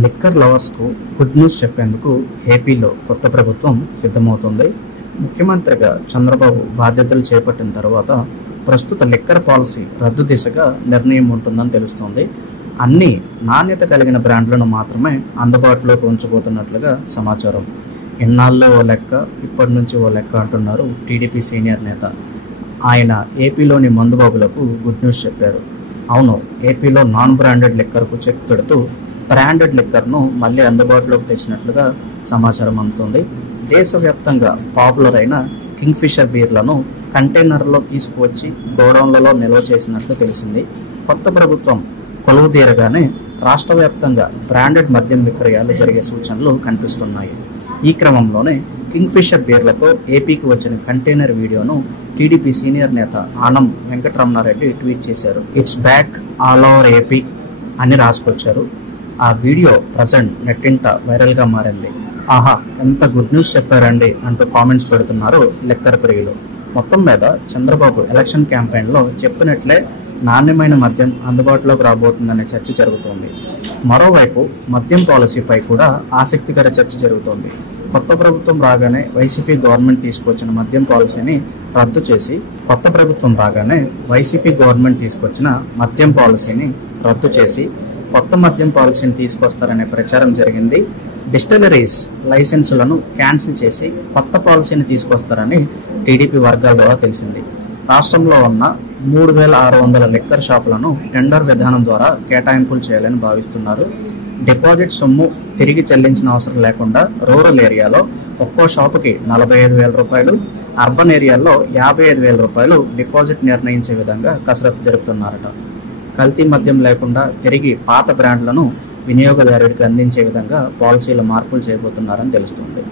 Liquor లవర్స్కు good news చెప్పేందుకు ఏపీలో కొత్త ప్రభుత్వం సిద్ధమవుతుంది. ముఖ్యమంత్రిగా చంద్రబాబు బాధ్యతలు చేపట్టిన తర్వాత ప్రస్తుత లిక్కర్ పాలసీ రద్దు దిశగా నిర్ణయం ఉంటుందని తెలుస్తోంది. అన్ని నాణ్యత కలిగిన బ్రాండ్లను మాత్రమే అందుబాటులోకి ఉంచబోతున్నట్లుగా సమాచారం. ఇన్నాళ్ళలో ఓ లెక్క, ఇప్పటి నుంచి ఓ లెక్క అంటున్నారు టీడీపీ సీనియర్ నేత. ఆయన ఏపీలోని మందుబాబులకు గుడ్ న్యూస్ చెప్పారు. అవును, ఏపీలో నాన్ బ్రాండెడ్ లిక్కర్కు చెక్ పెడుతూ బ్రాండెడ్ లిక్కర్ను మళ్ళీ అందుబాటులోకి తెచ్చినట్లుగా సమాచారం అందుతుంది. దేశవ్యాప్తంగా పాపులర్ అయిన కింగ్ఫిషర్ బీర్లను కంటైనర్లో తీసుకువచ్చి గోడౌన్లలో నిల్వ చేసినట్లు తెలిసింది. కొత్త ప్రభుత్వం కొలువు తీరగానే రాష్ట్ర వ్యాప్తంగా బ్రాండెడ్ మద్యం విక్రయాలు జరిగే సూచనలు కనిపిస్తున్నాయి. ఈ క్రమంలోనే కింగ్ఫిషర్ బీర్లతో ఏపీకి వచ్చిన కంటైనర్ వీడియోను టీడీపీ సీనియర్ నేత ఆనం వెంకటరమణారెడ్డి ట్వీట్ చేశారు. It's back all over AP అని రాసుకొచ్చారు. ఆ వీడియో ప్రజెంట్ నెట్టింట వైరల్గా మారింది. ఆహా, ఎంత గుడ్ న్యూస్ చెప్పారండి అంటూ కామెంట్స్ పెడుతున్నారు లిక్కర్ ప్రియులు. మొత్తం మీద చంద్రబాబు ఎలక్షన్ క్యాంపెయిన్లో చెప్పినట్లే నాణ్యమైన మద్యం అందుబాటులోకి రాబోతుందనే చర్చ జరుగుతోంది. మరోవైపు మద్యం పాలసీపై కూడా ఆసక్తికర చర్చ జరుగుతోంది. కొత్త ప్రభుత్వం రాగానే వైసీపీ గవర్నమెంట్ తీసుకొచ్చిన మద్యం పాలసీని రద్దు చేసి కొత్త మద్యం పాలసీని తీసుకొస్తారనే ప్రచారం జరిగింది. డిస్టిలరీస్ లైసెన్సులను క్యాన్సిల్ చేసి కొత్త పాలసీని తీసుకొస్తారని టీడీపీ వర్గాల ద్వారా తెలిసింది. రాష్ట్రంలో ఉన్న 3600 లిక్కర్ షాపులను టెండర్ విధానం ద్వారా కేటాయింపులు చేయాలని భావిస్తున్నారు. డిపాజిట్ సొమ్ము తిరిగి చెల్లించిన అవసరం లేకుండా రూరల్ ఏరియాలో ఒక్కో షాపుకి 45,000 రూపాయలు, అర్బన్ ఏరియాల్లో 55,000 రూపాయలు డిపాజిట్ నిర్ణయించే విధంగా కసరత్తు జరుపుతున్నారట. కల్తీ మద్యం లేకుండా తిరిగి పాత బ్రాండ్లను వినియోగదారుడికి అందించే విధంగా పాలసీలో మార్పులు చేయబోతున్నారని తెలుస్తుంది.